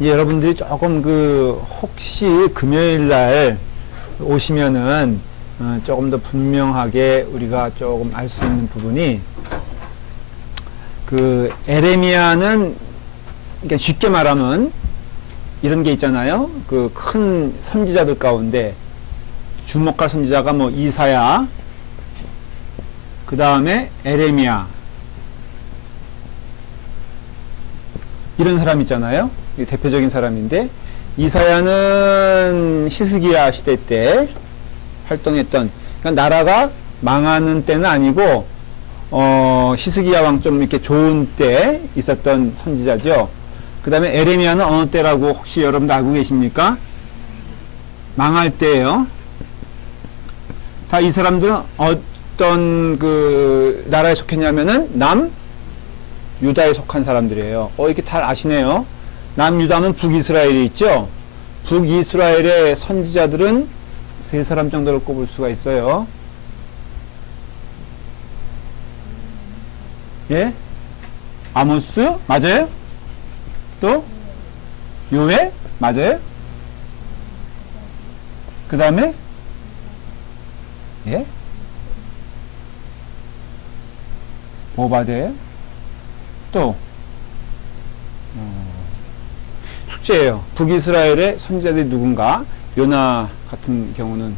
이제 여러분들이 조금 혹시 금요일 날 오시면은, 조금 더 분명하게 우리가 조금 알 수 있는 부분이, 에레미야는, 그러니까 쉽게 말하면, 이런 게 있잖아요. 큰 선지자들 가운데, 주목할 선지자가 이사야, 그 다음에 에레미야, 이런 사람 있잖아요. 대표적인 사람인데, 이사야는 히스기야 시대 때 활동했던, 그러니까 나라가 망하는 때는 아니고, 히스기야 왕 좀 이렇게 좋은 때 있었던 선지자죠. 그 다음에 에레미야는 어느 때라고 혹시 여러분들 알고 계십니까? 망할 때예요. 다 이 사람들은 어떤 나라에 속했냐면은 유다에 속한 사람들이에요. 이렇게 잘 아시네요. 남유다는 북이스라엘이 있죠. 북이스라엘의 선지자들은 세 사람 정도를 꼽을 수가 있어요. 예? 아모스? 맞아요? 또? 요엘? 맞아요? 그 다음에? 예? 오바데요? 또? 숙제예요. 북이스라엘의 선지자들이 누군가? 요나 같은 경우는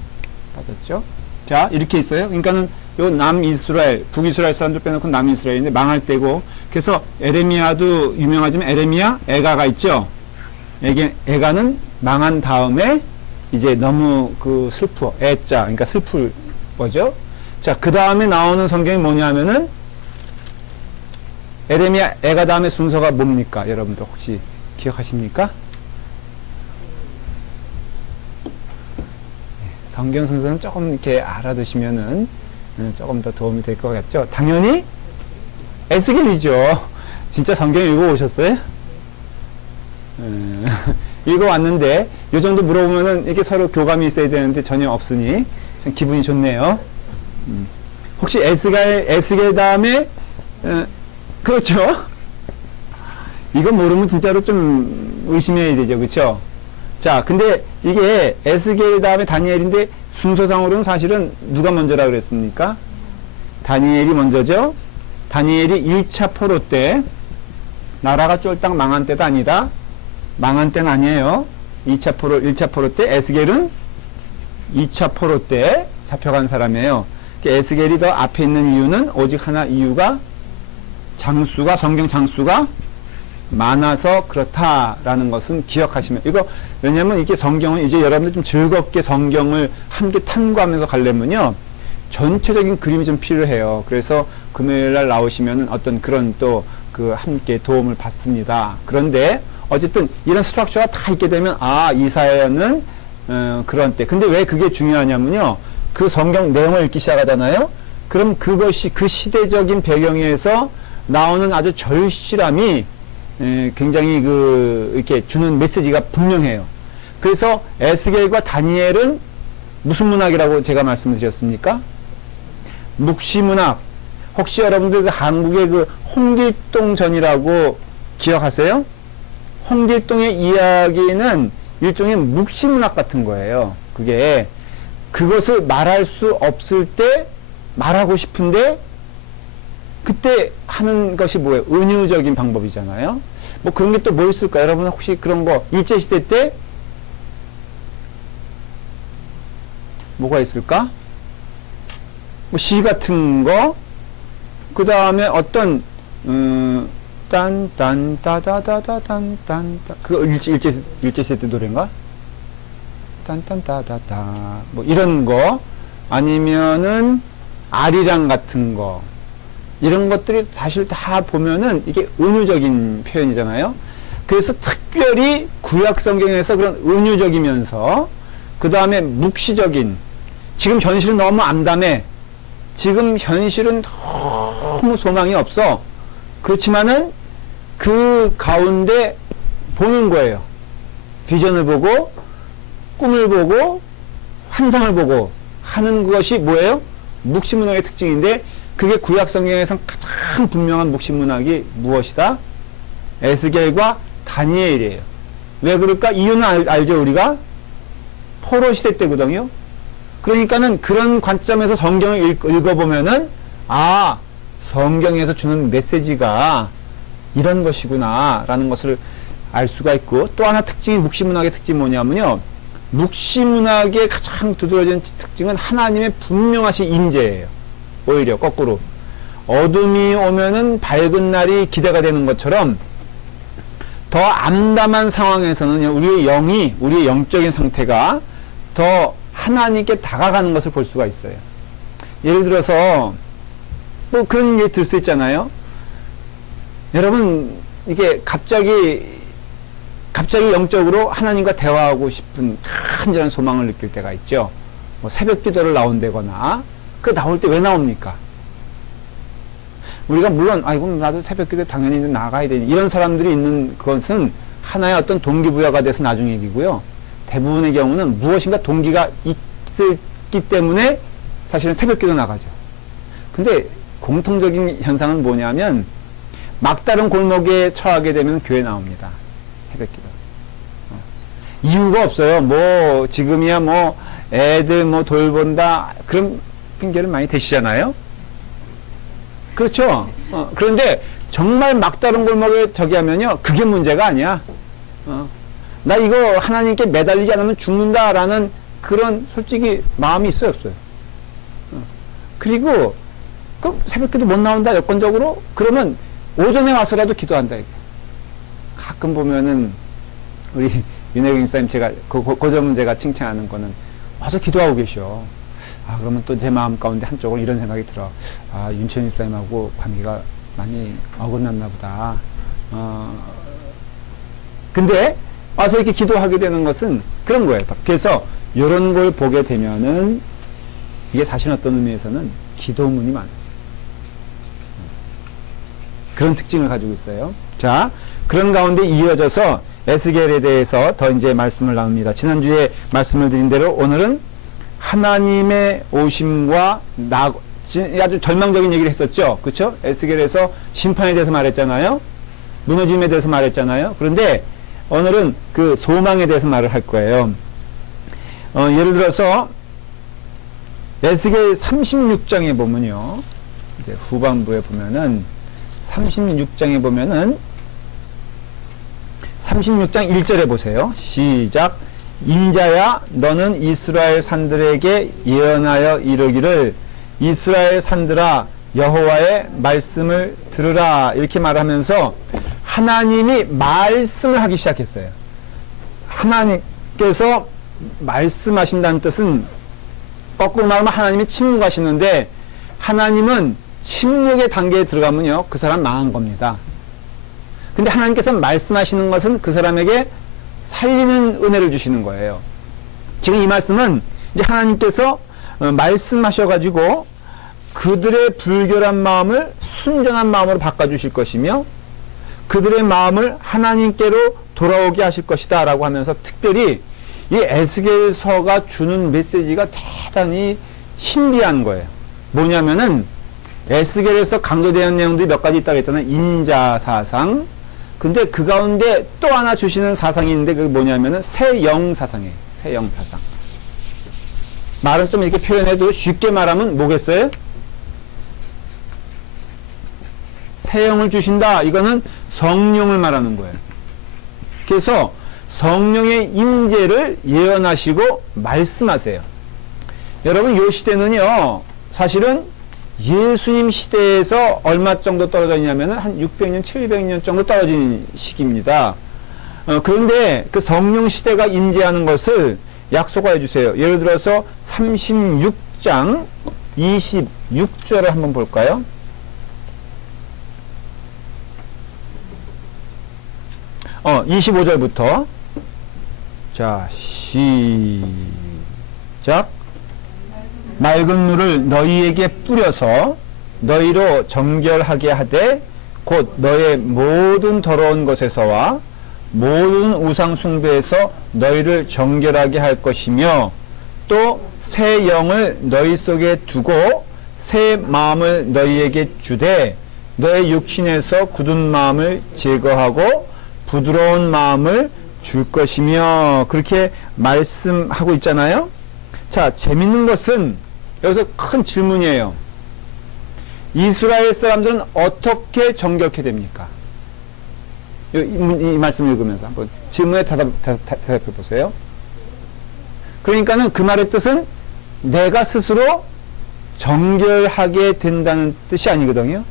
받았죠. 자, 이렇게 있어요. 그러니까는 요 남이스라엘, 북이스라엘 사람들 빼놓고 남이스라엘인데 망할 때고, 그래서 에레미야도 유명하지만 에레미야, 에가가 있죠. 에가는 망한 다음에 이제 너무 슬퍼, 애자, 그러니까 슬플 거죠. 자, 그 다음에 나오는 성경이 뭐냐면은 에레미야, 에가 다음에 순서가 뭡니까? 여러분들 혹시 기억하십니까? 성경 순서는 조금 이렇게 알아두시면은 조금 더 도움이 될 것 같죠? 당연히 에스겔이죠. 진짜 성경 읽어오셨어요? 읽어왔는데 이 정도 물어보면은 이렇게 서로 교감이 있어야 되는데 전혀 없으니 참 기분이 좋네요. 혹시 에스겔 다음에 그렇죠? 이거 모르면 진짜로 좀 의심해야 되죠. 그렇죠? 자, 근데 이게 에스겔 다음에 다니엘인데 순서상으로는 사실은 누가 먼저라 그랬습니까? 다니엘이 먼저죠. 다니엘이 1차 포로 때 나라가 쫄딱 망한 때도 아니다. 망한 때는 아니에요. 1차 포로 때 에스겔은 2차 포로 때 잡혀간 사람이에요. 에스겔이 더 앞에 있는 이유는 오직 하나, 이유가 성경 장수가 많아서 그렇다라는 것은 기억하시면, 이거 왜냐면 이게 성경은 이제 여러분들 좀 즐겁게 성경을 함께 탐구하면서 가려면요 전체적인 그림이 좀 필요해요. 그래서 금요일날 나오시면은 어떤 그런 또 함께 도움을 받습니다. 그런데 어쨌든 이런 스트럭처가 다 있게 되면 이사야는 그런 때. 근데 왜 그게 중요하냐면요, 그 성경 내용을 읽기 시작하잖아요. 그럼 그것이 그 시대적인 배경에서 나오는 아주 절실함이 굉장히 이렇게 주는 메시지가 분명해요. 그래서 에스겔과 다니엘은 무슨 문학이라고 제가 말씀드렸습니까? 묵시문학. 혹시 여러분들 한국의 홍길동전이라고 기억하세요? 홍길동의 이야기는 일종의 묵시문학 같은 거예요. 그것을 말할 수 없을 때 말하고 싶은데 그때 하는 것이 뭐예요? 은유적인 방법이잖아요. 그런 게 또 뭐 있을까? 여러분 혹시 그런 거 일제시대 때 뭐가 있을까? 시 같은 거, 그 다음에 어떤 딴딴따다다다단딴 그거 일제시대 때 노래인가? 딴딴따다다 이런 거, 아니면은 아리랑 같은 거, 이런 것들이 사실 다 보면은 이게 은유적인 표현이잖아요. 그래서 특별히 구약 성경에서 그런 은유적이면서 그 다음에 묵시적인, 지금 현실은 너무 암담해, 지금 현실은 너무 소망이 없어, 그렇지만은 그 가운데 보는 거예요. 비전을 보고 꿈을 보고 환상을 보고 하는 것이 뭐예요? 묵시문학의 특징인데, 그게 구약 성경에서 가장 분명한 묵시문학이 무엇이다? 에스겔과 다니엘이에요. 왜 그럴까? 이유는 알죠, 우리가? 포로 시대 때거든요. 그러니까는 그런 관점에서 성경을 읽어보면은, 아, 성경에서 주는 메시지가 이런 것이구나, 라는 것을 알 수가 있고, 또 하나 특징이, 묵시문학의 특징이 뭐냐면요. 묵시문학의 가장 두드러진 특징은 하나님의 분명하신 임재예요. 오히려 거꾸로. 어둠이 오면은 밝은 날이 기대가 되는 것처럼, 더 암담한 상황에서는 우리의 영적인 상태가 더 하나님께 다가가는 것을 볼 수가 있어요. 예를 들어서, 뭐 그런 얘기 들 수 있잖아요. 여러분, 이게 갑자기 영적으로 하나님과 대화하고 싶은 간절한 소망을 느낄 때가 있죠. 뭐 새벽 기도를 나온다거나, 그 나올 때 왜 나옵니까? 우리가 물론, 아이고, 나도 새벽 기도에 당연히 나가야 되니, 이런 사람들이 있는 것은 하나의 어떤 동기부여가 돼서 나중 얘기고요. 대부분의 경우는 무엇인가 동기가 있기 때문에 사실은 새벽 기도 나가죠. 근데 공통적인 현상은 뭐냐면, 막다른 골목에 처하게 되면 교회 나옵니다. 새벽 기도. 이유가 없어요. 뭐, 지금이야 뭐, 애들 뭐 돌본다. 그런 핑계를 많이 대시잖아요. 그렇죠. 그런데 정말 막다른 골목에 저기 하면요. 그게 문제가 아니야. 나 이거 하나님께 매달리지 않으면 죽는다라는 그런 솔직히 마음이 있어요, 없어요? 그리고 그 새벽 기도 못 나온다, 여건적으로? 그러면 오전에 와서라도 기도한다. 가끔 보면은 우리 윤혜경 집사님 제가 그 점은 제가 칭찬하는 거는 와서 기도하고 계셔. 아, 그러면 또 제 마음 가운데 한쪽으로 이런 생각이 들어. 아, 윤채연 집사님하고 관계가 많이 어긋났나 보다. 근데 와서 이렇게 기도하게 되는 것은 그런 거예요. 그래서 이런 걸 보게 되면은 이게 사실 어떤 의미에서는 기도문이 많아요. 그런 특징을 가지고 있어요. 자, 그런 가운데 이어져서 에스겔에 대해서 더 이제 말씀을 나눕니다. 지난주에 말씀을 드린 대로 오늘은 하나님의 오심과 아주 절망적인 얘기를 했었죠. 그렇죠? 에스겔에서 심판에 대해서 말했잖아요. 무너짐에 대해서 말했잖아요. 그런데 오늘은 그 소망에 대해서 말을 할 거예요. 예를 들어서 에스겔 36장에 보면요. 이제 후반부에 보면은 36장에 보면은 36장 1절에 보세요. 시작. 인자야 너는 이스라엘 산들에게 예언하여 이르기를 이스라엘 산들아 여호와의 말씀을 들으라 이렇게 말하면서 하나님이 말씀을 하기 시작했어요. 하나님께서 말씀하신다는 뜻은 거꾸로 말하면 하나님이 침묵하시는데 하나님은 침묵의 단계에 들어가면요 그 사람 망한 겁니다. 근데 하나님께서 말씀하시는 것은 그 사람에게 살리는 은혜를 주시는 거예요. 지금 이 말씀은 이제 하나님께서 말씀하셔가지고 그들의 불결한 마음을 순전한 마음으로 바꿔주실 것이며 그들의 마음을 하나님께로 돌아오게 하실 것이다 라고 하면서 특별히 이 에스겔서가 주는 메시지가 대단히 신비한 거예요. 뭐냐면은 에스겔에서 강조되는 내용들이 몇 가지 있다고 했잖아요. 인자사상. 근데 그 가운데 또 하나 주시는 사상이 있는데 그게 뭐냐면은 새영사상이에요. 새영사상. 말은 좀 이렇게 표현해도 쉽게 말하면 뭐겠어요? 새영을 주신다. 이거는 성령을 말하는 거예요. 그래서 성령의 임재를 예언하시고 말씀하세요. 여러분 이 시대는요. 사실은 예수님 시대에서 얼마 정도 떨어져 있냐면 한 600년, 700년 정도 떨어진 시기입니다. 그런데 그 성령 시대가 임재하는 것을 약속해 주세요. 예를 들어서 36장 26절을 한번 볼까요? 어, 25절부터 자, 시작. 맑은 물을 너희에게 뿌려서 너희로 정결하게 하되 곧 너의 모든 더러운 것에서와 모든 우상 숭배에서 너희를 정결하게 할 것이며 또 새 영을 너희 속에 두고 새 마음을 너희에게 주되 너의 육신에서 굳은 마음을 제거하고 부드러운 마음을 줄 것이며 그렇게 말씀하고 있잖아요. 자, 재밌는 것은 여기서 큰 질문이에요. 이스라엘 사람들은 어떻게 정결케 됩니까? 이 말씀 읽으면서 한번 질문에 대답해 보세요. 그러니까는 그 말의 뜻은 내가 스스로 정결하게 된다는 뜻이 아니거든요.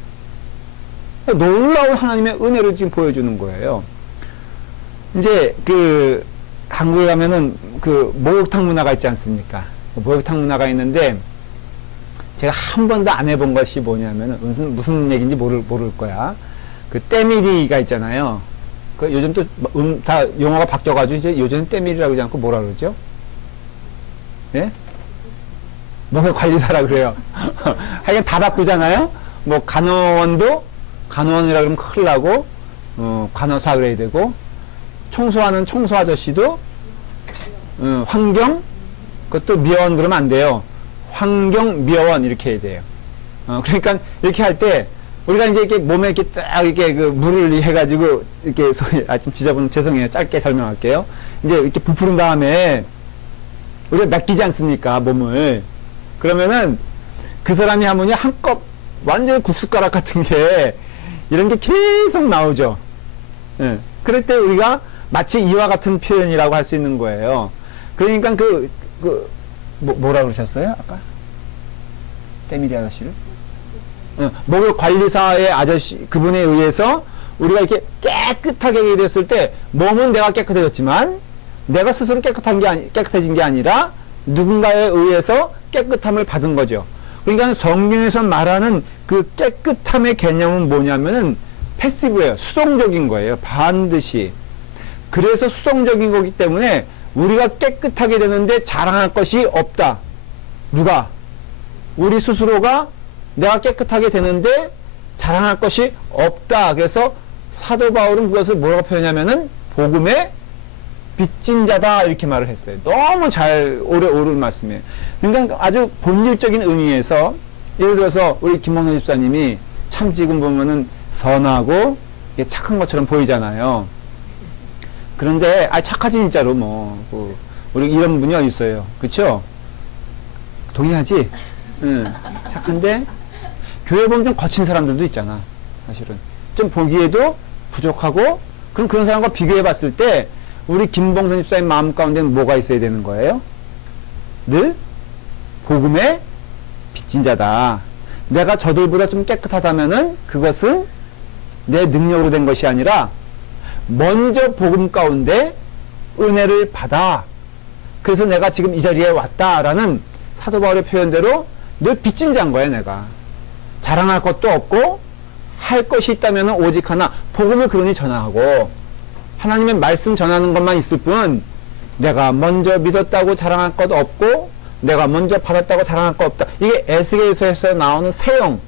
놀라운 하나님의 은혜를 지금 보여주는 거예요. 이제 그 한국에 가면은 그 목욕탕 문화가 있지 않습니까? 목욕탕 문화가 있는데 제가 한 번도 안 해본 것이 뭐냐면은 무슨 얘기인지 모를 거야. 그 때밀이가 있잖아요. 그 요즘 또 다 용어가 바뀌어가지고 이제 요즘은 때밀이라고 하지 않고 뭐라 그러죠? 예? 목욕관리사라 그래요. 하여간 다 바꾸잖아요. 뭐 간호원이라 그러면 큰일 나고 간호사 그래야 되고 청소하는 청소 아저씨도 환경 그것도 미화원 그러면 안 돼요. 환경 미화원 이렇게 해야 돼요. 그러니까 이렇게 할 때 우리가 이제 이렇게 몸에 이렇게 딱 이렇게 그 물을 해가지고 이렇게 좀 지저분 죄송해요. 짧게 설명할게요. 이제 이렇게 부푸른 다음에 우리가 맡기지 않습니까 몸을. 그러면은 그 사람이 하면요 한껏 완전 국숫가락 같은 게 이런 게 계속 나오죠. 예. 그럴 때 우리가 마치 이와 같은 표현이라고 할 수 있는 거예요. 그러니까 뭐라 그러셨어요? 아까? 때밀이 아저씨를? 목욕 관리사의 아저씨, 그분에 의해서 우리가 이렇게 깨끗하게 됐을 때 몸은 내가 깨끗해졌지만 내가 스스로 깨끗해진 게 아니라 누군가에 의해서 깨끗함을 받은 거죠. 그러니까 성경에서 말하는 그 깨끗함의 개념은 뭐냐면은 패시브예요. 수동적인 거예요. 반드시. 그래서 수동적인 거기 때문에 우리가 깨끗하게 되는데 자랑할 것이 없다. 누가? 우리 스스로가 내가 깨끗하게 되는데 자랑할 것이 없다. 그래서 사도 바울은 그것을 뭐라고 표현하냐면은 복음의 빚진 자다 이렇게 말을 했어요. 너무 잘 옳은 말씀이에요. 그러니까 아주 본질적인 의미에서 예를 들어서 우리 김홍현 집사님이 참 지금 보면은 선하고 착한 것처럼 보이잖아요. 그런데 착하지 진짜로 우리 이런 분이 어디 있어요. 그쵸? 동의하지? 응. 착한데 교회 보면 좀 거친 사람들도 있잖아. 사실은 좀 보기에도 부족하고 그런 사람과 비교해 봤을 때 우리 김봉선 집사님 마음 가운데는 뭐가 있어야 되는 거예요? 늘 복음의 빚진 자다. 내가 저들보다 좀 깨끗하다면은 그것은 내 능력으로 된 것이 아니라 먼저 복음 가운데 은혜를 받아. 그래서 내가 지금 이 자리에 왔다라는 사도 바울의 표현대로 늘 빚진 자인 거예요. 내가 자랑할 것도 없고 할 것이 있다면 오직 하나 복음을 그러니 전하고 하나님의 말씀 전하는 것만 있을 뿐 내가 먼저 믿었다고 자랑할 것 없고 내가 먼저 받았다고 자랑할 것 없다. 이게 에스겔서에서 나오는 세용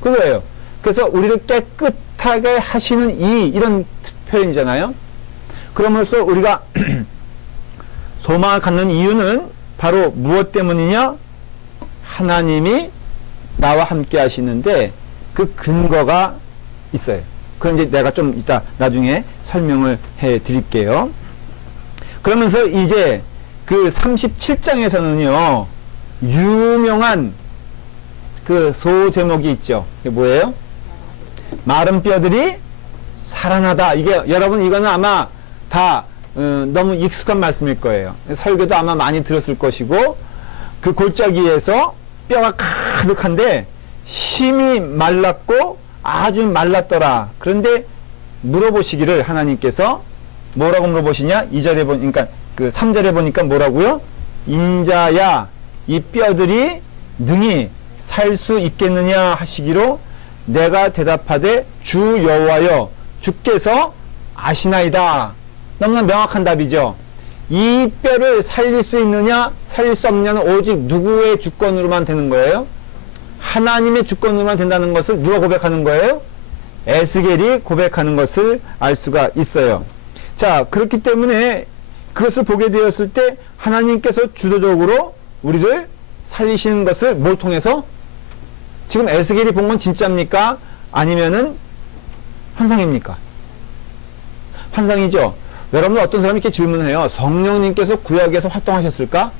그거예요. 그래서 우리를 깨끗하게 하시는 이런 표현이잖아요. 그러면서 우리가 소망을 갖는 이유는 바로 무엇 때문이냐? 하나님이 나와 함께 하시는데 그 근거가 있어요. 그건 이제 내가 좀 이따 나중에 설명을 해 드릴게요. 그러면서 이제 그 37장에서는요, 유명한 그 소 제목이 있죠. 이게 뭐예요? 마른 뼈들이 살아나다. 이게 여러분 이거는 아마 다 너무 익숙한 말씀일 거예요. 설교도 아마 많이 들었을 것이고 그 골짜기에서 뼈가 가득한데 심이 말랐고 아주 말랐더라. 그런데 물어보시기를 하나님께서 뭐라고 물어보시냐? 2절에 보니까 그 3절에 보니까 뭐라고요? 인자야 이 뼈들이 능히 살 수 있겠느냐 하시기로 내가 대답하되 주 여호와여 주께서 아시나이다. 너무나 명확한 답이죠. 이 뼈를 살릴 수 있느냐 살릴 수 없느냐는 오직 누구의 주권으로만 되는 거예요? 하나님의 주권으로만 된다는 것을 누가 고백하는 거예요? 에스겔이 고백하는 것을 알 수가 있어요. 자, 그렇기 때문에 그것을 보게 되었을 때 하나님께서 주도적으로 우리를 살리시는 것을 뭘 통해서? 지금 에스겔이 본 건 진짜입니까? 아니면은 환상입니까? 환상이죠. 여러분 어떤 사람이 이렇게 질문을 해요. 성령님께서 구약에서 활동하셨을까?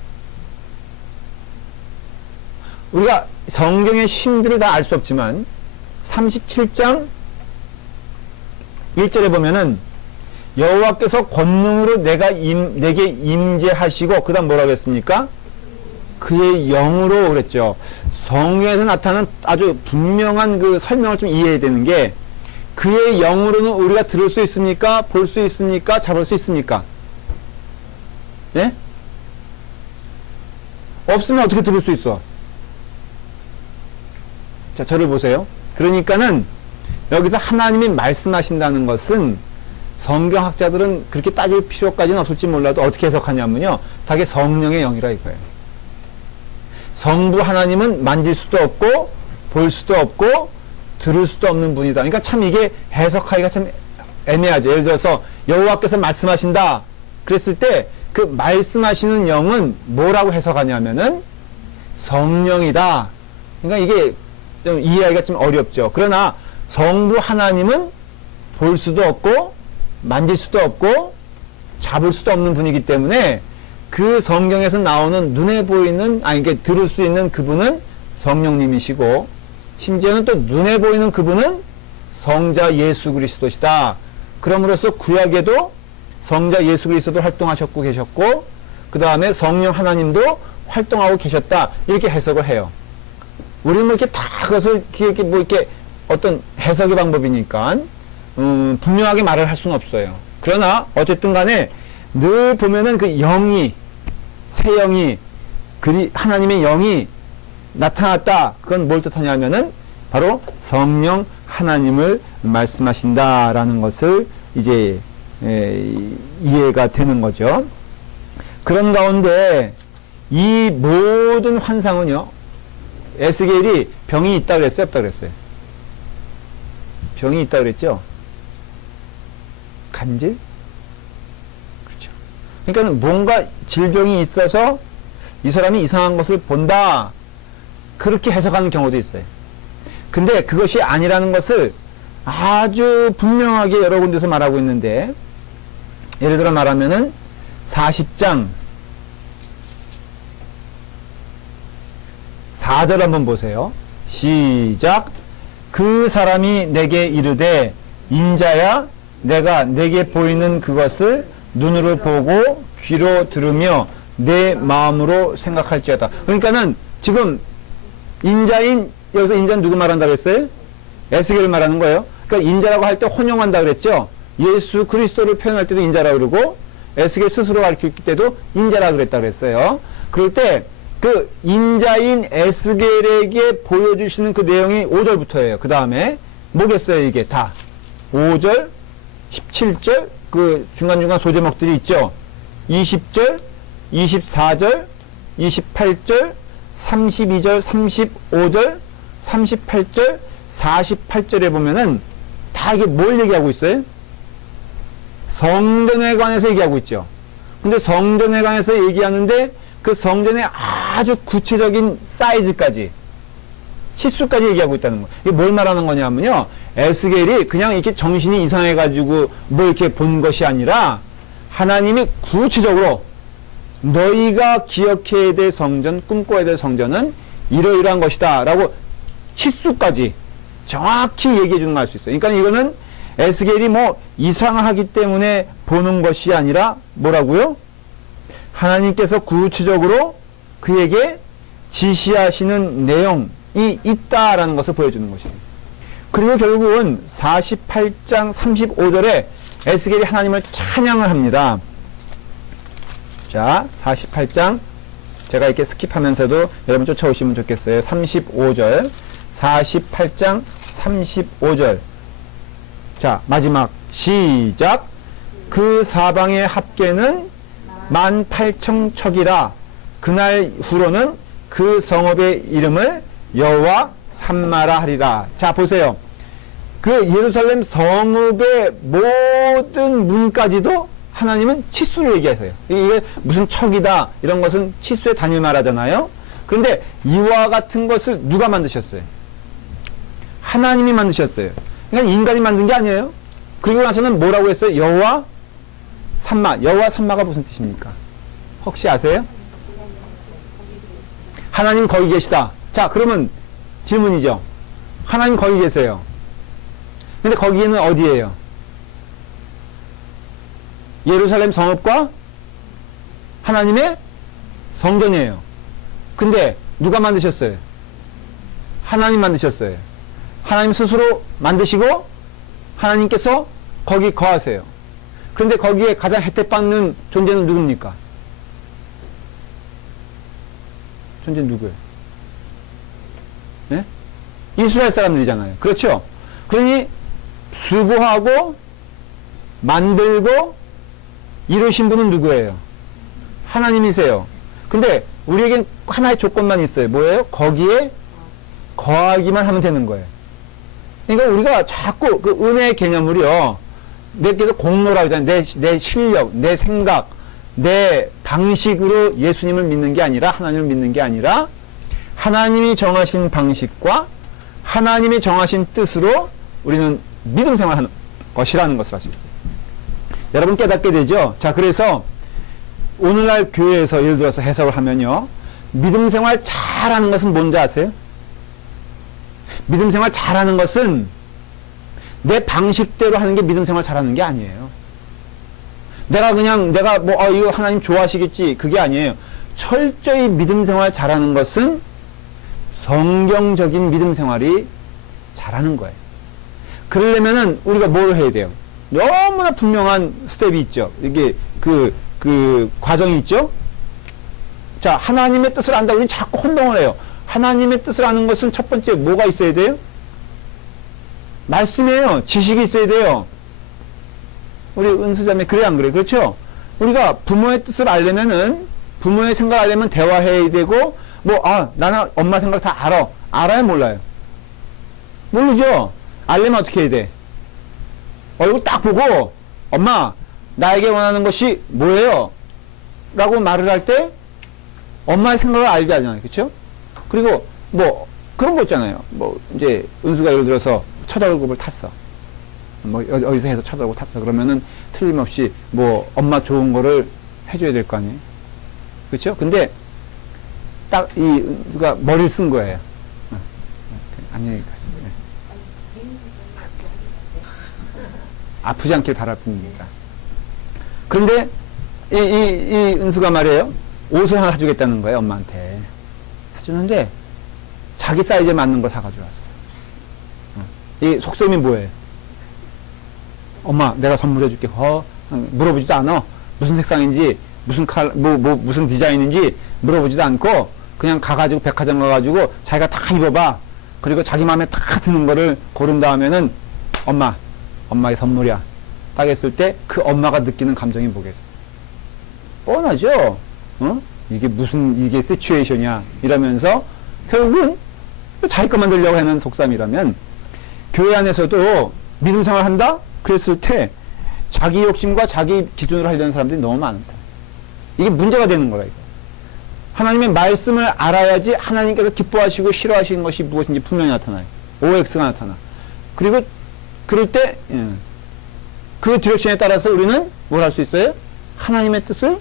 우리가 성경의 신비를 다 알 수 없지만 37장 1절에 보면은 여호와께서 권능으로 내게 임재하시고 그 다음 뭐라고 했습니까? 그의 영으로 그랬죠. 성경에서 나타나는 아주 분명한 그 설명을 좀 이해해야 되는 게 그의 영으로는 우리가 들을 수 있습니까? 볼 수 있습니까? 잡을 수 있습니까? 예? 없으면 어떻게 들을 수 있어? 자, 저를 보세요. 그러니까는 여기서 하나님이 말씀하신다는 것은 성경학자들은 그렇게 따질 필요까지는 없을지 몰라도 어떻게 해석하냐면요. 다게 성령의 영이라 이거예요. 성부 하나님은 만질 수도 없고 볼 수도 없고 들을 수도 없는 분이다. 그러니까 참 이게 해석하기가 참 애매하죠. 예를 들어서 여호와께서 말씀하신다 그랬을 때 그 말씀하시는 영은 뭐라고 해석하냐면은 성령이다. 그러니까 이게 좀 이해하기가 좀 어렵죠. 그러나 성부 하나님은 볼 수도 없고 만질 수도 없고 잡을 수도 없는 분이기 때문에 그 성경에서 나오는 눈에 보이는 이게 들을 수 있는 그분은 성령님이시고 심지어는 또 눈에 보이는 그분은 성자 예수 그리스도시다. 그럼으로써 구약에도 성자 예수 그리스도도 활동하셨고 계셨고 그 다음에 성령 하나님도 활동하고 계셨다. 이렇게 해석을 해요. 우리는 뭐 이렇게 다 그것을 이렇게 뭐 이렇게 어떤 해석의 방법이니까 분명하게 말을 할 수는 없어요. 그러나 어쨌든 간에 늘 보면은 그 영이 새 영이 하나님의 영이 나타났다. 그건 뭘 뜻하냐면은 바로 성령 하나님을 말씀하신다라는 것을 이제 이해가 되는 거죠. 그런 가운데 이 모든 환상은요. 에스겔이 병이 있다 그랬어요? 없다 그랬어요? 병이 있다 그랬죠? 간질? 그렇죠. 그러니까 뭔가 질병이 있어서 이 사람이 이상한 것을 본다. 그렇게 해석하는 경우도 있어요. 근데 그것이 아니라는 것을 아주 분명하게 여러 군데서 말하고 있는데 예를 들어 말하면은 40장 4절 한번 보세요. 시작. 그 사람이 내게 이르되 인자야 내가 내게 보이는 그것을 눈으로 보고 귀로 들으며 내 마음으로 생각할지어다. 그러니까는 지금 인자인 여기서 인자는 누구 말한다고 했어요? 에스겔을 말하는 거예요. 그러니까 인자라고 할 때 혼용한다 그랬죠. 예수 그리스도를 표현할 때도 인자라고 그러고 에스겔 스스로 가르칠 때도 인자라고 그랬다 그랬어요. 그럴 때 그 인자인 에스겔에게 보여주시는 그 내용이 5절부터예요. 그 다음에 뭐겠어요 이게 다 5절 17절 그 중간중간 소제목들이 있죠. 20절 24절 28절 32절 35절 38절 48절에 보면은 다 이게 뭘 얘기하고 있어요? 성전에 관해서 얘기하고 있죠. 근데 성전에 관해서 얘기하는데 그 성전의 아주 구체적인 사이즈까지 치수까지 얘기하고 있다는 거예요. 이게 뭘 말하는 거냐면요. 에스겔이 그냥 이렇게 정신이 이상해가지고 뭐 이렇게 본 것이 아니라 하나님이 구체적으로 너희가 기억해야 될 성전, 꿈꿔야 될 성전은 이러이러한 것이다 라고 치수까지 정확히 얘기해 주는 걸 알 수 있어요. 그러니까 이거는 에스겔이 뭐 이상하기 때문에 보는 것이 아니라 뭐라고요? 하나님께서 구체적으로 그에게 지시하시는 내용이 있다라는 것을 보여주는 것이에요. 그리고 결국은 48장 35절에 에스겔이 하나님을 찬양을 합니다. 자, 48장 제가 이렇게 스킵하면서도 여러분 쫓아오시면 좋겠어요. 35절 48장 35절 자, 마지막 시작. 그 사방의 합계는 18,000척이라 그날 후로는 그 성읍의 이름을 여호와 삼마라 하리라. 자, 보세요. 그 예루살렘 성읍의 모든 문까지도 하나님은 치수를 얘기하세요. 이게 무슨 척이다 이런 것은 치수의 단위 말하잖아요. 그런데 이와 같은 것을 누가 만드셨어요? 하나님이 만드셨어요. 그러니까 인간이 만든 게 아니에요. 그리고 나서는 뭐라고 했어요? 여호와 삼마, 여호와 삼마가 무슨 뜻입니까? 혹시 아세요? 하나님 거기 계시다. 자, 그러면 질문이죠. 하나님 거기 계세요. 근데 거기는 어디예요? 예루살렘 성읍과 하나님의 성전이에요. 근데 누가 만드셨어요? 하나님 만드셨어요. 하나님 스스로 만드시고 하나님께서 거기 거하세요. 그런데 거기에 가장 혜택받는 존재는 누굽니까? 존재는 누구예요? 네? 이스라엘 사람들이잖아요. 그렇죠? 그러니 수고하고 만들고 이루신 분은 누구예요? 하나님이세요. 근데 우리에겐 하나의 조건만 있어요. 뭐예요? 거기에 거하기만 하면 되는 거예요. 그러니까 우리가 자꾸 그 은혜의 개념을요, 내게서 공로라고 하잖아요. 내 실력, 내 생각, 내 방식으로 예수님을 믿는 게 아니라, 하나님을 믿는 게 아니라, 하나님이 정하신 방식과 하나님이 정하신 뜻으로 우리는 믿음 생활하는 것이라는 것을 알 수 있어요. 여러분 깨닫게 되죠? 자, 그래서 오늘날 교회에서 예를 들어서 해석을 하면요, 믿음 생활 잘하는 것은 뭔지 아세요? 믿음 생활 잘하는 것은 내 방식대로 하는 게 믿음 생활 잘하는 게 아니에요. 내가 뭐, 이거 하나님 좋아하시겠지. 그게 아니에요. 철저히 믿음 생활 잘하는 것은 성경적인 믿음 생활이 잘하는 거예요. 그러려면은 우리가 뭘 해야 돼요? 너무나 분명한 스텝이 있죠. 이게 그 과정이 있죠. 자, 하나님의 뜻을 안다. 우리는 자꾸 혼동을 해요. 하나님의 뜻을 아는 것은 첫 번째 뭐가 있어야 돼요? 말씀이에요. 지식이 있어야 돼요. 우리 은수자매 그래 안 그래? 그렇죠? 우리가 부모의 뜻을 알려면은, 부모의 생각을 알려면 대화해야 되고, 나는 엄마 생각 다 알아. 알아요, 몰라요? 모르죠? 알려면 어떻게 해야 돼? 얼굴 딱 보고, 엄마, 나에게 원하는 것이 뭐예요? 라고 말을 할 때, 엄마의 생각을 알게 하잖아요. 그렇죠? 그리고 그런 거 있잖아요. 이제 은수가 예를 들어서 첫 월급을 탔어. 어디서 해서 첫 월급 탔어. 그러면은 틀림없이 엄마 좋은 거를 해줘야 될 거 아니에요. 그렇죠? 근데 딱 이 은수가 머리를 쓴 거예요. 안녕히 가세요. 아프지 않길 바랄 뿐입니다. 그런데 이 은수가 말이에요. 옷을 하나 사주겠다는 거예요. 엄마한테. 사주는데 자기 사이즈에 맞는 거 사가지고 왔어. 이 속셈이 뭐예요? 엄마 내가 선물해줄게. 물어보지도 않아. 무슨 색상인지 무슨 무슨 디자인인지 물어보지도 않고 그냥 가가지고 백화점 가가지고 자기가 다 입어봐. 그리고 자기 마음에 다 드는 거를 고른 다음에는 엄마의 선물이야. 딱 했을 때 그 엄마가 느끼는 감정이 뭐겠어? 뻔하죠? 이게 시츄에이션이야. 이러면서 결국은 자기 것만 들려고 하는 속담이라면 교회 안에서도 믿음 생활 한다? 그랬을 때 자기 욕심과 자기 기준으로 하려는 사람들이 너무 많다. 이게 문제가 되는 거라, 이거. 하나님의 말씀을 알아야지 하나님께서 기뻐하시고 싫어하시는 것이 무엇인지 분명히 나타나요. OX가 나타나. 그리고 그럴 때, 그 디렉션에 따라서 우리는 뭘 할 수 있어요? 하나님의 뜻을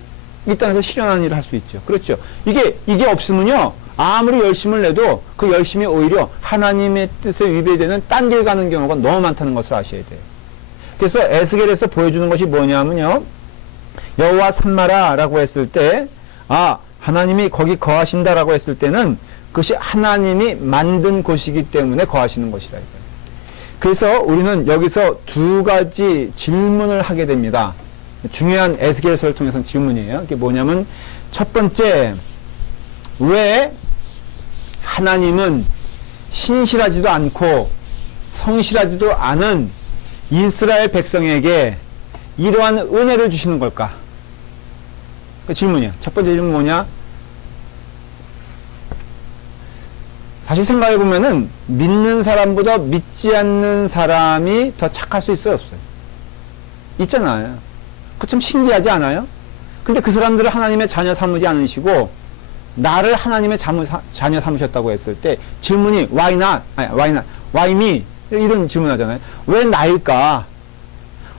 이 땅에서 실현하는 일을 할 수 있죠. 그렇죠. 이게 없으면요, 아무리 열심을 내도 그 열심이 오히려 하나님의 뜻에 위배되는 딴 길 가는 경우가 너무 많다는 것을 아셔야 돼요. 그래서 에스겔에서 보여주는 것이 뭐냐면요, 여호와 삼마라라고 했을 때, 하나님이 거기 거하신다라고 했을 때는 그것이 하나님이 만든 곳이기 때문에 거하시는 것이라 이거예요. 그래서 우리는 여기서 두 가지 질문을 하게 됩니다. 중요한 에스겔서를 통해서는 질문이에요. 그게 뭐냐면, 첫 번째, 왜 하나님은 신실하지도 않고 성실하지도 않은 이스라엘 백성에게 이러한 은혜를 주시는 걸까? 그 질문이야. 첫 번째 질문 뭐냐? 다시 생각해 보면은 믿는 사람보다 믿지 않는 사람이 더 착할 수 있어요, 없어요? 있잖아요. 그 참 신기하지 않아요? 근데 그 사람들을 하나님의 자녀 삼으지 않으시고 나를 하나님의 자녀 삼으셨다고 했을 때 질문이 why not? why me? 이런 질문 하잖아요. 왜 나일까?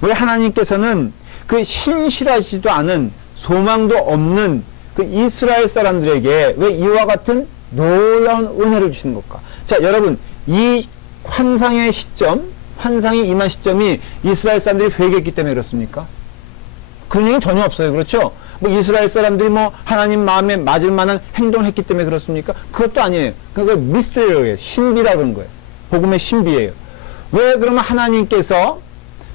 왜 하나님께서는 그 신실하지도 않은 소망도 없는 그 이스라엘 사람들에게 왜 이와 같은 놀라운 은혜를 주시는 걸까? 자, 여러분, 이 환상의 시점, 환상이 임한 시점이 이스라엘 사람들이 회개했기 때문에 그렇습니까? 그런 얘기는 전혀 없어요. 그렇죠? 뭐 이스라엘 사람들이 뭐 하나님 마음에 맞을 만한 행동을 했기 때문에 그렇습니까? 그것도 아니에요. 그거 미스터리라고 해요. 신비라고 하는 거예요. 복음의 신비예요. 왜 그러면 하나님께서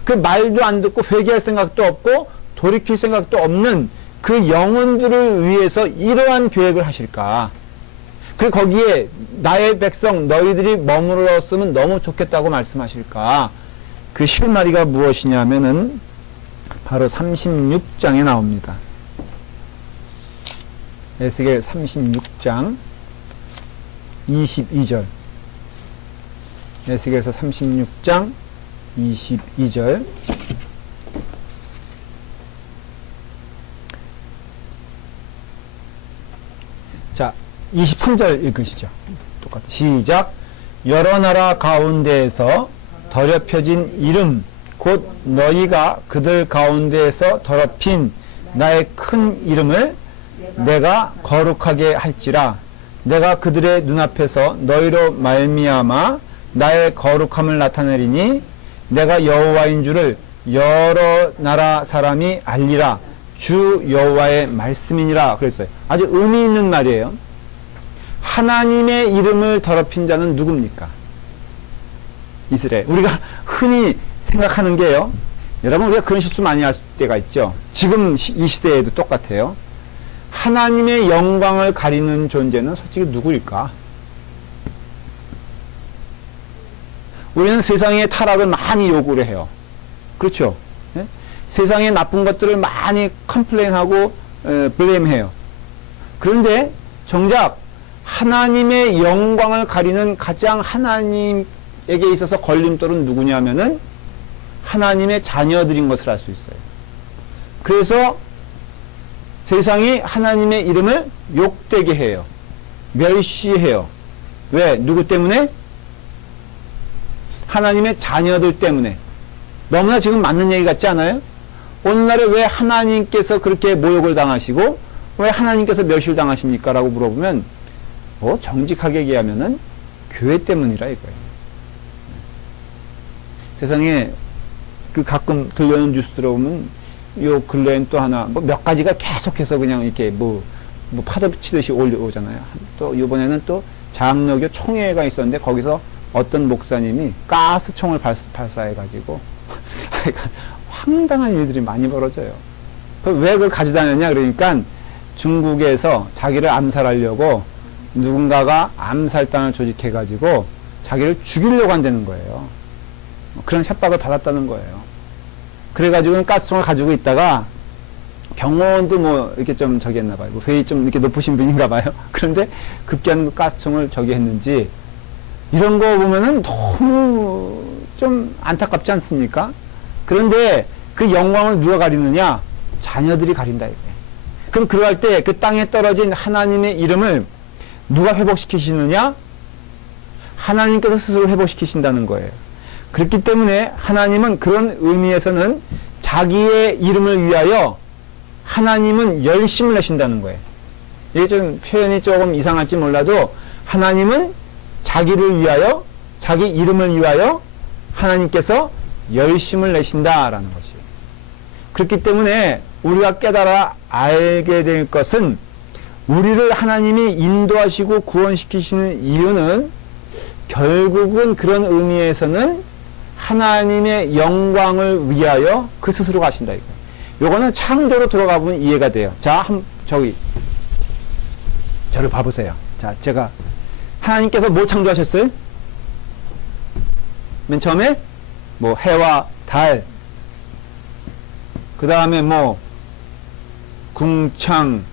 그 말도 안 듣고 회개할 생각도 없고 돌이킬 생각도 없는 그 영혼들을 위해서 이러한 계획을 하실까? 그 거기에 나의 백성 너희들이 머물렀으면 너무 좋겠다고 말씀하실까? 그 실마리가 무엇이냐면은 바로 36장에 나옵니다. 에스겔 36장 22절. 에스겔서 36장 22절. 자, 23절 읽으시죠. 똑같아. 시작. 여러 나라 가운데에서 더럽혀진 이름 곧 너희가 그들 가운데에서 더럽힌 나의 큰 이름을 내가 거룩하게 할지라. 내가 그들의 눈앞에서 너희로 말미암아 나의 거룩함을 나타내리니 내가 여호와인 줄을 여러 나라 사람이 알리라. 주 여호와의 말씀이니라 그랬어요. 아주 의미 있는 말이에요. 하나님의 이름을 더럽힌 자는 누굽니까? 이스라엘. 우리가 흔히 생각하는 게요. 여러분, 우리가 그런 실수 많이 할 때가 있죠. 지금 이 시대에도 똑같아요. 하나님의 영광을 가리는 존재는 솔직히 누구일까? 우리는 세상의 타락을 많이 요구를 해요. 그렇죠? 네? 세상의 나쁜 것들을 많이 컴플레인하고 블레임해요. 그런데 정작 하나님의 영광을 가리는 가장 하나님에게 있어서 걸림돌은 누구냐면은 하나님의 자녀들인 것을 알 수 있어요. 그래서 세상이 하나님의 이름을 욕되게 해요. 멸시해요. 왜? 누구 때문에? 하나님의 자녀들 때문에. 너무나 지금 맞는 얘기 같지 않아요? 오늘날에 왜 하나님께서 그렇게 모욕을 당하시고 왜 하나님께서 멸시를 당하십니까? 라고 물어보면 정직하게 얘기하면은 교회 때문이라 이거예요. 세상에 그 가끔 들려오는 뉴스 들어보면 요 근래엔 또 하나 뭐 몇 가지가 계속해서 그냥 이렇게 뭐 파도 치듯이 올라오잖아요. 또 이번에는 또 장로교 총회가 있었는데 거기서 어떤 목사님이 가스총을 발사해가지고 황당한 일들이 많이 벌어져요. 왜 그걸 가져다녔냐 그러니까 중국에서 자기를 암살하려고 누군가가 암살단을 조직해가지고 자기를 죽이려고 한다는 거예요. 그런 협박을 받았다는 거예요. 그래가지고 가스총을 가지고 있다가 경호원도 뭐 이렇게 좀 저기 했나 봐요. 뭐 회의 좀 이렇게 높으신 분인가 봐요. 그런데 급기야는 가스총을 저기 했는지 이런 거 보면은 너무 좀 안타깝지 않습니까? 그런데 그 영광을 누가 가리느냐? 자녀들이 가린다 이거예요. 그럼 그럴 때 그 땅에 떨어진 하나님의 이름을 누가 회복시키시느냐? 하나님께서 스스로 회복시키신다는 거예요. 그렇기 때문에 하나님은 그런 의미에서는 자기의 이름을 위하여 하나님은 열심을 내신다는 거예요. 이게 좀 표현이 조금 이상할지 몰라도 하나님은 자기를 위하여 자기 이름을 위하여 하나님께서 열심을 내신다라는 것이에요. 그렇기 때문에 우리가 깨달아 알게 될 것은 우리를 하나님이 인도하시고 구원시키시는 이유는 결국은 그런 의미에서는 하나님의 영광을 위하여 그 스스로 가신다 이거예요. 요거는 창조로 들어가 보면 이해가 돼요. 자, 저를 봐보세요. 자, 제가 하나님께서 뭘 창조하셨어요? 맨 처음에 뭐 해와 달, 그 다음에 뭐 궁창,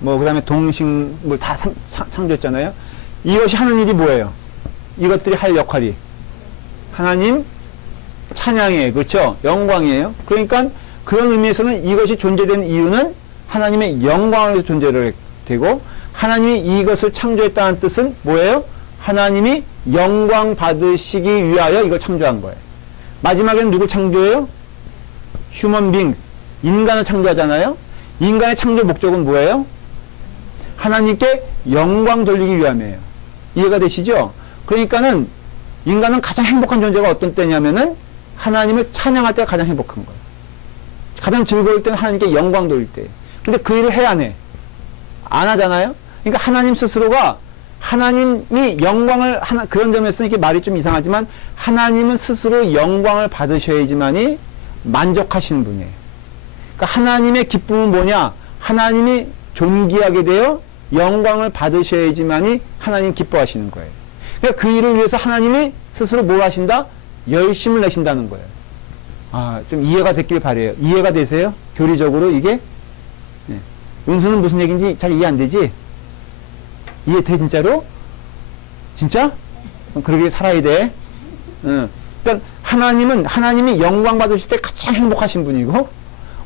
뭐 그 다음에 동식물 다 창조했잖아요. 이것이 하는 일이 뭐예요? 이것들이 할 역할이 하나님 찬양이에요. 그렇죠? 영광이에요. 그러니까 그런 의미에서는 이것이 존재된 이유는 하나님의 영광을 위해서 존재를 되고 하나님이 이것을 창조했다는 뜻은 뭐예요? 하나님이 영광 받으시기 위하여 이걸 창조한 거예요. 마지막에는 누굴 창조해요? human beings, 인간을 창조하잖아요. 인간의 창조 목적은 뭐예요? 하나님께 영광 돌리기 위함이에요. 이해가 되시죠? 그러니까는 인간은 가장 행복한 존재가 어떤 때냐면은 하나님을 찬양할 때가 가장 행복한 거예요. 가장 즐거울 때는 하나님께 영광 돌릴 때. 근데 그 일을 해야 안 해. 안 하잖아요? 그러니까 하나님 스스로가 하나님이 영광을 그런 점에서는 이렇게 말이 좀 이상하지만 하나님은 스스로 영광을 받으셔야지만이 만족하시는 분이에요. 그러니까 하나님의 기쁨은 뭐냐? 하나님이 존귀하게 되어 영광을 받으셔야지만이 하나님 기뻐하시는 거예요. 그러니까 그 일을 위해서 하나님이 스스로 뭘 하신다? 열심을 내신다는 거예요. 좀 이해가 됐길 바래요. 이해가 되세요? 교리적으로 이게? 네. 은수는 무슨 얘기인지 잘 이해 안 되지? 이해돼 진짜로? 진짜? 그러게 살아야 돼. 그러니까 하나님이 영광 받으실 때 가장 행복하신 분이고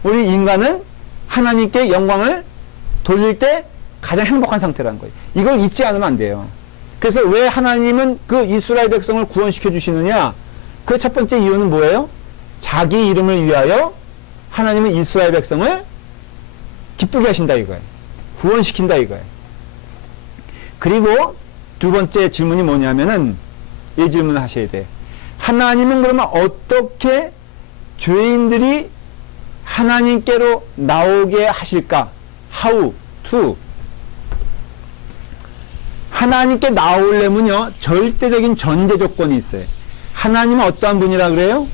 우리 인간은 하나님께 영광을 돌릴 때 가장 행복한 상태라는 거예요. 이걸 잊지 않으면 안 돼요. 그래서 왜 하나님은 그 이스라엘 백성을 구원시켜 주시느냐? 그 첫 번째 이유는 뭐예요? 자기 이름을 위하여 하나님은 이스라엘 백성을 기쁘게 하신다 이거예요. 구원시킨다 이거예요. 그리고 두 번째 질문이 뭐냐면은 이 질문을 하셔야 돼. 하나님은 그러면 어떻게 죄인들이 하나님께로 나오게 하실까? How to? 하나님께 나오려면요 절대적인 전제 조건이 있어요. 하나님은 어떠한 분이라 그래요?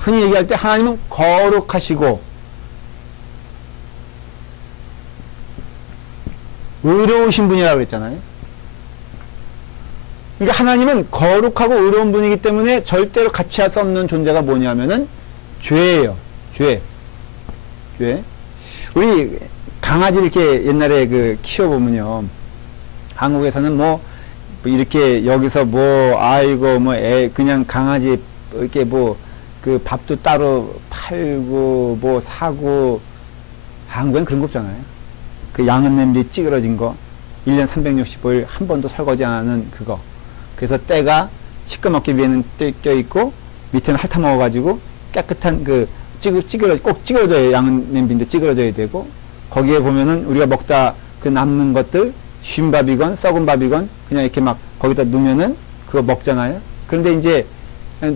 흔히 얘기할 때 하나님은 거룩하시고 의로우신 분이라고 그랬잖아요. 그러니까 하나님은 거룩하고 의로운 분이기 때문에 절대로 같이 할 수 없는 존재가 뭐냐면은 죄예요. 죄. 우리 강아지 이렇게 옛날에 키워보면요. 한국에서는 뭐 이렇게 여기서 아이고 그냥 강아지 이렇게 그 밥도 따로 팔고 사고 한국엔 그런 거 없잖아요. 그 양은 냄비 찌그러진 거 1년 365일 한 번도 설거지 안 하는 그거. 그래서 때가 시꺼멓게 위에는 껴있고 밑에는 핥아 먹어가지고 깨끗한 꼭 찌그러져야 양은 냄비인데 찌그러져야 되고 거기에 보면은 우리가 먹다 그 남는 것들 쉰 밥이건 썩은 밥이건 그냥 이렇게 막 거기다 놓으면은 그거 먹잖아요. 그런데 이제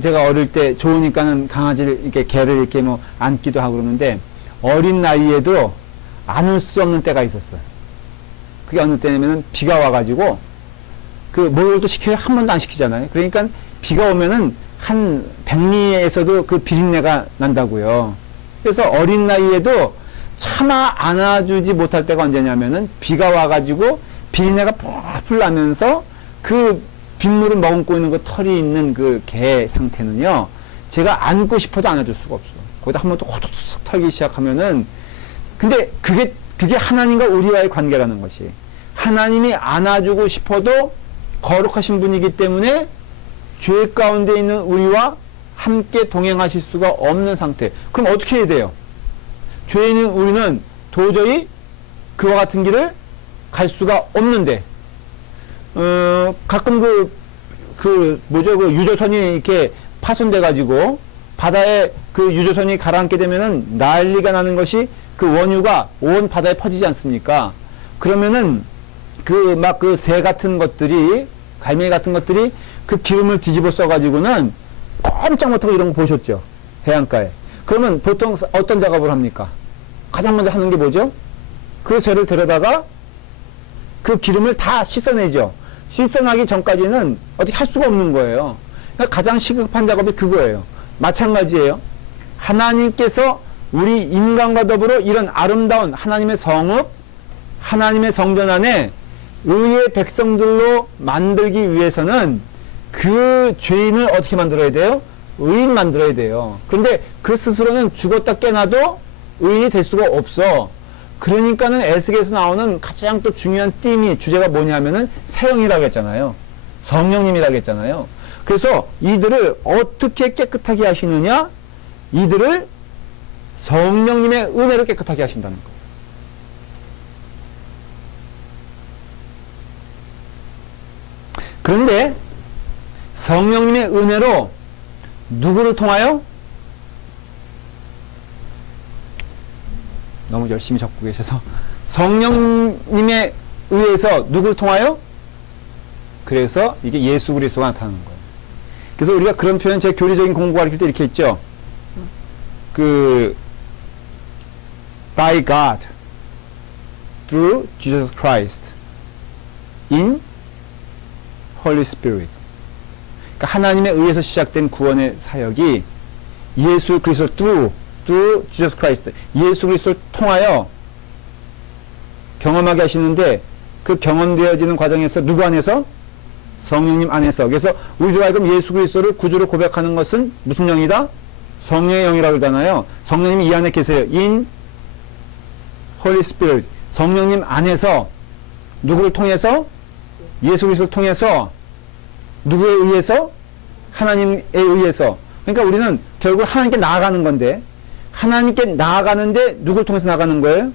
제가 어릴 때 좋으니까는 강아지를 이렇게 개를 이렇게 안기도 하고 그러는데 어린 나이에도 안을 수 없는 때가 있었어요. 그게 어느 때냐면은 비가 와가지고 목욕도 시켜야 한 번도 안 시키잖아요. 그러니까 비가 오면은 한 100리에서도 그 비린내가 난다고요. 그래서 어린 나이에도 차마 안아주지 못할 때가 언제냐면은 비가 와가지고 비린내가 풀풀 나면서 그 빗물을 머금고 있는 그 털이 있는 그 개 상태는요, 제가 안고 싶어도 안아줄 수가 없어. 거기다 한 번 또 호둑둑 털기 시작하면은, 근데 그게 하나님과 우리와의 관계라는 것이. 하나님이 안아주고 싶어도 거룩하신 분이기 때문에 죄 가운데 있는 우리와 함께 동행하실 수가 없는 상태. 그럼 어떻게 해야 돼요? 죄에 있는 우리는 도저히 그와 같은 길을 갈 수가 없는데, 가끔 유조선이 이렇게 파손돼가지고, 바다에 그 유조선이 가라앉게 되면은 난리가 나는 것이 그 원유가 온 바다에 퍼지지 않습니까? 그러면은 그 새 같은 것들이, 갈매기 같은 것들이 그 기름을 뒤집어 써가지고는 꼼짝 못하고 이런 거 보셨죠? 해안가에. 그러면 보통 어떤 작업을 합니까? 가장 먼저 하는 게 뭐죠? 그 새를 데려다가 그 기름을 다 씻어내죠. 씻어나기 전까지는 어떻게 할 수가 없는 거예요. 그러니까 가장 시급한 작업이 그거예요. 마찬가지예요. 하나님께서 우리 인간과 더불어 이런 아름다운 하나님의 성읍, 하나님의 성전 안에 의의 백성들로 만들기 위해서는 그 죄인을 어떻게 만들어야 돼요? 의인 만들어야 돼요. 그런데 그 스스로는 죽었다 깨나도 의인이 될 수가 없어. 그러니까는 에스겔에서 나오는 가장 또 중요한 주제가 뭐냐면은 세형이라고 했잖아요. 성령님이라고 했잖아요. 그래서 이들을 어떻게 깨끗하게 하시느냐? 이들을 성령님의 은혜로 깨끗하게 하신다는 거예요. 그런데 성령님의 은혜로 누구를 통하여? 너무 열심히 적고 계셔서 성령님에 의해서 누구를 통하여? 그래서 이게 예수 그리스도가 나타나는 거예요. 그래서 우리가 그런 표현, 제 교리적인 공부 가르칠 때 이렇게 했죠. by God through Jesus Christ in Holy Spirit. 그러니까 하나님에 의해서 시작된 구원의 사역이 예수 그리스도 through Jesus Christ, 예수 그리스도를 통하여 경험하게 하시는데, 그 경험되어지는 과정에서 누구 안에서? 성령님 안에서. 그래서 우리도 알고 예수 그리스도를 구주로 고백하는 것은 무슨 영이다? 성령의 영이라고 그러잖아요. 성령님이 이 안에 계세요. in Holy Spirit. 성령님 안에서 누구를 통해서? 예수 그리스도를 통해서. 누구에 의해서? 하나님에 의해서. 그러니까 우리는 결국 하나님께 나아가는 건데, 하나님께 나아가는데 누구를 통해서 나가는 거예요?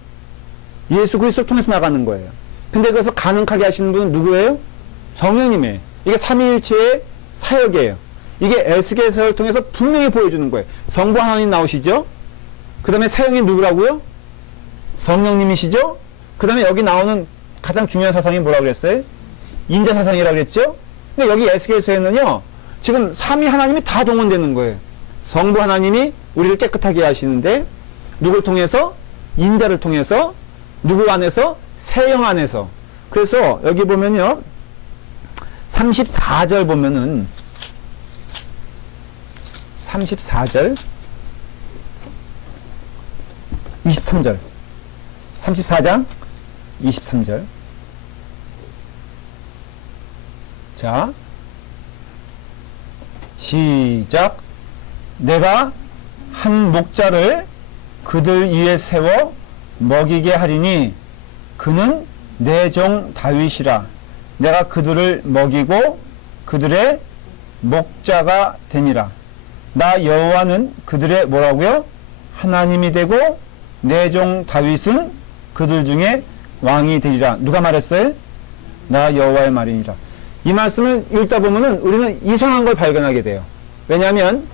예수 그리스도를 통해서 나가는 거예요. 근데 그것을 가능하게 하시는 분은 누구예요? 성령님이에요. 이게 삼위일체의 사역이에요. 이게 에스겔서를 통해서 분명히 보여주는 거예요. 성부 하나님 나오시죠? 그 다음에 사형이 누구라고요? 성령님이시죠? 그 다음에 여기 나오는 가장 중요한 사상이 뭐라고 그랬어요? 인자 사상이라고 그랬죠? 근데 여기 에스겔서에는요, 지금 삼위 하나님이 다 동원되는 거예요. 성부 하나님이 우리를 깨끗하게 하시는데, 누굴 통해서? 인자를 통해서. 누구 안에서? 세영 안에서. 그래서 여기 보면요, 34절 보면은 34절 23절 34장 23절. 자, 시작. 내가 한 목자를 그들 위에 세워 먹이게 하리니 그는 내 종 다윗이라. 내가 그들을 먹이고 그들의 목자가 되니라. 나 여호와는 그들의 뭐라고요? 하나님이 되고 내 종 다윗은 그들 중에 왕이 되리라. 누가 말했어요? 나 여호와의 말이니라. 이 말씀을 읽다 보면은 우리는 이상한 걸 발견하게 돼요. 왜냐하면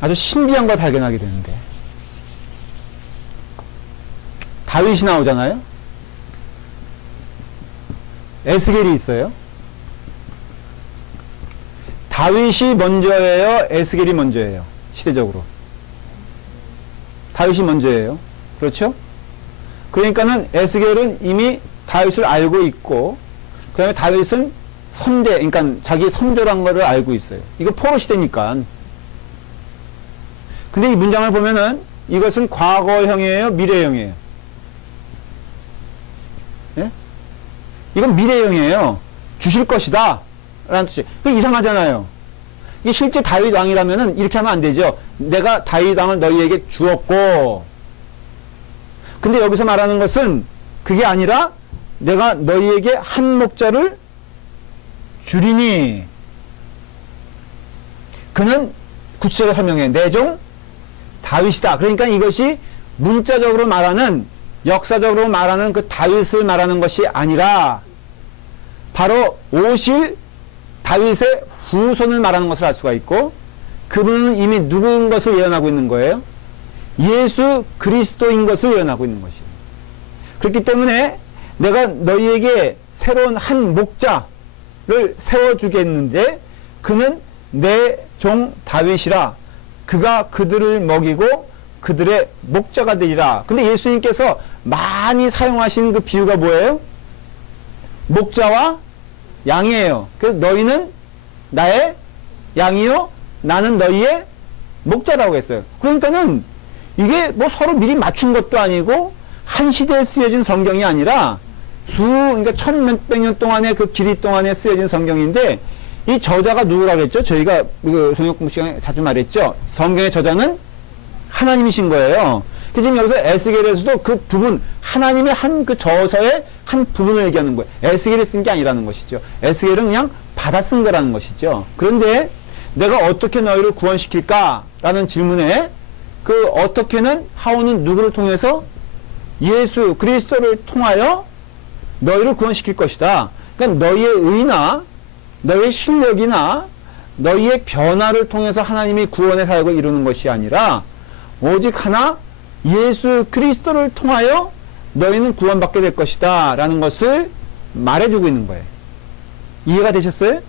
아주 신비한 걸 발견하게 되는데, 다윗이 나오잖아요. 에스겔이 있어요. 다윗이 먼저예요? 에스겔이 먼저예요? 시대적으로 다윗이 먼저예요. 그렇죠? 그러니까는 에스겔은 이미 다윗을 알고 있고, 그 다음에 다윗은 선대, 그러니까 자기 선조란 거를 알고 있어요. 이거 포로 시대니까. 근데 이 문장을 보면은 이것은 과거형이에요? 미래형이에요? 예? 이건 미래형이에요. 주실 것이다 라는 뜻이에요. 그게 이상하잖아요. 이게 실제 다윗 왕이라면은 이렇게 하면 안 되죠. 내가 다윗 왕을 너희에게 주었고, 근데 여기서 말하는 것은 그게 아니라 내가 너희에게 한 목자를 주리니, 그는 구체적으로 설명해. 내 종 다윗이다. 그러니까 이것이 문자적으로 말하는, 역사적으로 말하는 그 다윗을 말하는 것이 아니라 바로 오실 다윗의 후손을 말하는 것을 알 수가 있고, 그분은 이미 누구인 것을 예언하고 있는 거예요? 예수 그리스도인 것을 예언하고 있는 것이에요. 그렇기 때문에 내가 너희에게 새로운 한 목자를 세워주겠는데 그는 내 종 다윗이라. 그가 그들을 먹이고 그들의 목자가 되리라. 근데 예수님께서 많이 사용하신 그 비유가 뭐예요? 목자와 양이에요. 그래서 너희는 나의 양이요, 나는 너희의 목자라고 했어요. 그러니까는 이게 뭐 서로 미리 맞춘 것도 아니고 한 시대에 쓰여진 성경이 아니라 그러니까 천몇백 년 동안의 그 길이 동안에 쓰여진 성경인데, 이 저자가 누구라고 했죠? 저희가 그 성경 공부 시간에 자주 말했죠. 성경의 저자는 하나님이신 거예요. 그래서 지금 여기서 에스겔에서도 그 부분, 하나님의 한 그 저서의 한 부분을 얘기하는 거예요. 에스겔이 쓴 게 아니라는 것이죠. 에스겔은 그냥 받아 쓴 거라는 것이죠. 그런데 내가 어떻게 너희를 구원시킬까? 라는 질문에 그 어떻게는 하오는 누구를 통해서? 예수 그리스도를 통하여 너희를 구원시킬 것이다. 그러니까 너희의 의나 너희의 실력이나 너희의 변화를 통해서 하나님이 구원의 사역을 이루는 것이 아니라 오직 하나 예수 그리스도를 통하여 너희는 구원받게 될 것이다 라는 것을 말해주고 있는 거예요. 이해가 되셨어요?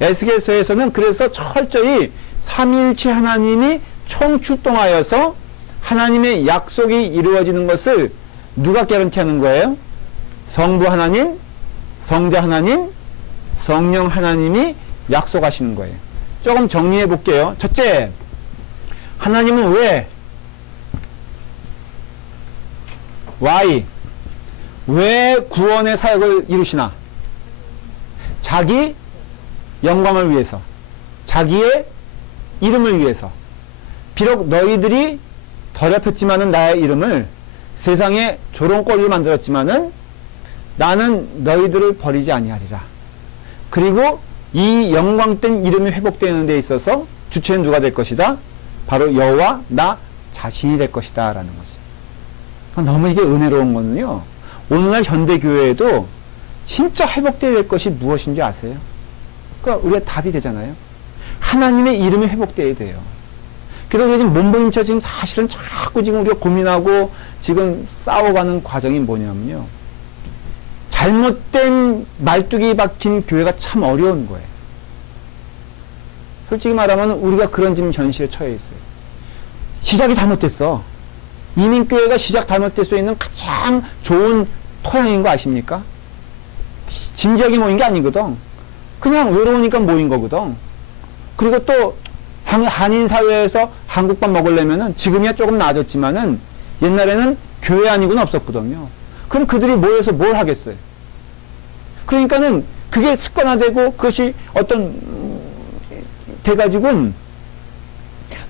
에스겔서에서는 그래서 철저히 삼위일체 하나님이 총출동하여서 하나님의 약속이 이루어지는 것을 누가 개런티하는 거예요? 성부 하나님, 성자 하나님, 성령 하나님이 약속하시는 거예요. 조금 정리해 볼게요. 첫째, 하나님은 왜 구원의 사역을 이루시나? 자기 영광을 위해서, 자기의 이름을 위해서. 비록 너희들이 더럽혔지만은 나의 이름을 세상에 조롱거리로 만들었지만은 나는 너희들을 버리지 아니하리라. 그리고 이 영광된 이름이 회복되는 데 있어서 주체는 누가 될 것이다? 바로 여호와 나 자신이 될 것이다 라는 거죠. 너무 이게 은혜로운 거는요, 오늘날 현대교회에도 진짜 회복되어야 될 것이 무엇인지 아세요? 그러니까 우리가 답이 되잖아요. 하나님의 이름이 회복되어야 돼요. 그래서 우리가 지금 몸부림쳐 지금 사실은 자꾸 지금 우리가 고민하고 지금 싸워가는 과정이 뭐냐면요, 잘못된 말뚝이 박힌 교회가 참 어려운 거예요. 솔직히 말하면 우리가 그런 지금 현실에 처해 있어요. 시작이 잘못됐어. 이민교회가 시작 잘못될 수 있는 가장 좋은 토양인 거 아십니까? 진지하게 모인 게 아니거든. 그냥 외로우니까 모인 거거든. 그리고 또 한인 사회에서 한국밥 먹으려면은 지금이야 조금 나아졌지만은 옛날에는 교회 아니고는 없었거든요. 그럼 그들이 모여서 뭘 하겠어요? 그러니까는 그게 습관화되고 그것이 어떤 돼가지고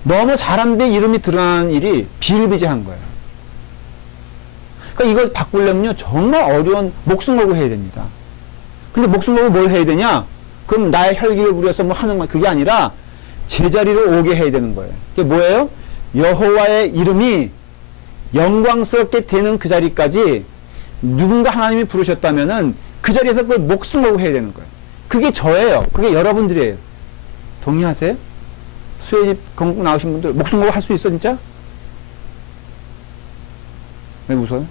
너무 사람들의 이름이 드러나는 일이 비일비재한 거예요. 그러니까 이걸 바꾸려면요 정말 어려운 목숨 걸고 해야 됩니다. 근데 목숨 걸고 뭘 해야 되냐? 그럼 나의 혈기를 부려서 뭐 하는 거 그게 아니라 제자리로 오게 해야 되는 거예요. 그게 뭐예요? 여호와의 이름이 영광스럽게 되는 그 자리까지 누군가 하나님이 부르셨다면은 그 자리에서 그걸 목숨 걸고 해야 되는 거예요. 그게 저예요. 그게 여러분들이에요. 동의하세요? 수혜집 건국 나오신 분들 목숨 걸고 할 수 있어 진짜? 왜 웃어요?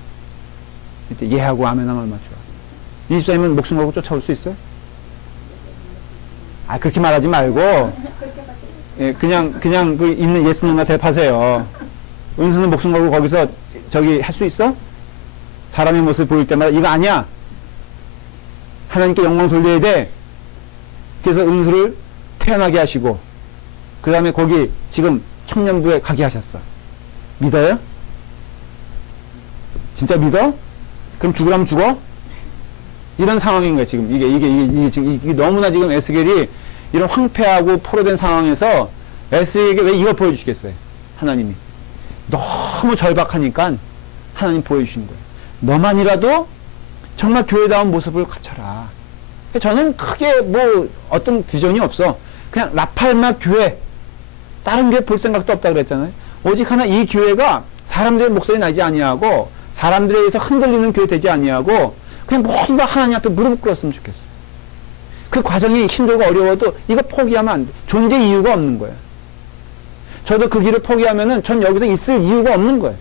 이때 예하고 아멘하면 얼마나 좋아. 이 집사님은 목숨 걸고 쫓아올 수 있어요? 아 그렇게 말하지 말고 예, 그냥 그 있는 예스노나 대파세요. 은수는 목숨 걸고 거기서 저기 할 수 있어? 사람의 모습 보일 때마다 이거 아니야. 하나님께 영광 돌려야 돼. 그래서 은수를 태어나게 하시고 그 다음에 거기 지금 청년부에 가게 하셨어. 믿어요? 진짜 믿어? 그럼 죽으라면 죽어? 이런 상황인 거야 지금. 이게 지금 이게 너무나 지금 에스겔이 이런 황폐하고 포로된 상황에서 에스겔에게 왜 이걸 보여주시겠어요? 하나님이 너무 절박하니까 하나님 보여주신 거예요. 너만이라도 정말 교회다운 모습을 갖춰라. 저는 크게 뭐 어떤 비전이 없어. 그냥 라팔마 교회, 다른 교회 볼 생각도 없다 그랬잖아요. 오직 하나 이 교회가 사람들의 목소리 나지 아니하고 사람들에 의해서 흔들리는 교회 되지 아니하고 그냥 모두 다 하나님 앞에 무릎 꿇었으면 좋겠어요. 그 과정이 힘들고 어려워도 이거 포기하면 안 돼. 존재 이유가 없는 거예요. 저도 그 길을 포기하면은 전 여기서 있을 이유가 없는 거예요.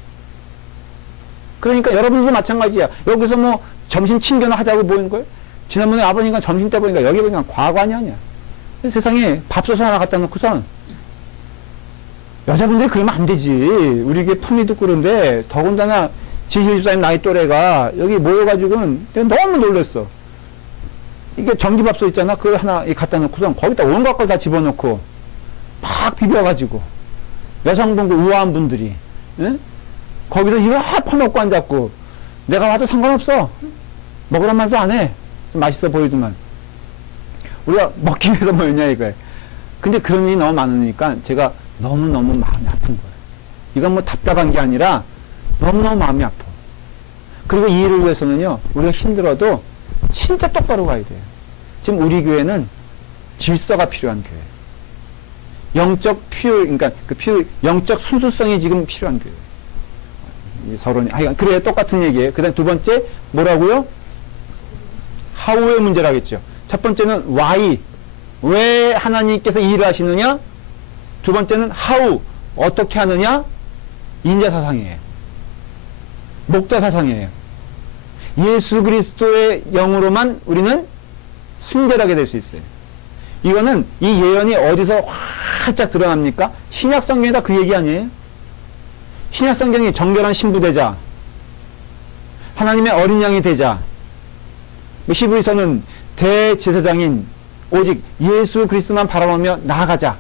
그러니까 여러분들도 마찬가지야. 여기서 뭐 점심 친견을 하자고 모인 거예요. 지난번에 아버님과 점심 때 보니까 여기 그냥 과관이 아니야. 세상에 밥솥 하나 갖다 놓고선 여자분들이 그러면 안 되지. 우리 게 품위도 그런데 더군다나 지실 집사님 나이 또래가 여기 모여가지고는 내가 너무 놀랬어. 이게 전기밥솥 있잖아. 그걸 하나 갖다 놓고선 거기다 온갖 걸 다 집어넣고 막 비벼가지고 여성분 그 우아한 분들이 응? 거기서 이거 다 퍼먹고 앉았고 내가 와도 상관없어. 먹으란 말도 안 해. 좀 맛있어 보이더만. 우리가 먹기 위해서 모였냐 이거야. 근데 그런 일이 너무 많으니까 제가 너무너무 마음이 아픈 거예요. 이건 뭐 답답한 게 아니라 너무너무 마음이 아파. 그리고 이 일을 위해서는요 우리가 힘들어도 진짜 똑바로 가야 돼요. 지금 우리 교회는 질서가 필요한 교회. 영적 필요, 그러니까 영적 순수성이 지금 필요한 교회. 서론이, 그래요. 똑같은 얘기예요. 그 다음 두 번째, 뭐라고요? 하우의 문제라겠죠. 첫 번째는 why. 왜 하나님께서 이 일을 하시느냐? 두 번째는 how, 어떻게 하느냐? 인자사상이에요. 목자사상이에요. 예수 그리스도의 영으로만 우리는 순결하게 될 수 있어요. 이거는 이 예언이 어디서 활짝 드러납니까? 신약 성경에다 그 얘기 아니에요? 신약 성경이 정결한 신부 되자, 하나님의 어린 양이 되자, 히브리서는 대제사장인 오직 예수 그리스도만 바라보며 나아가자.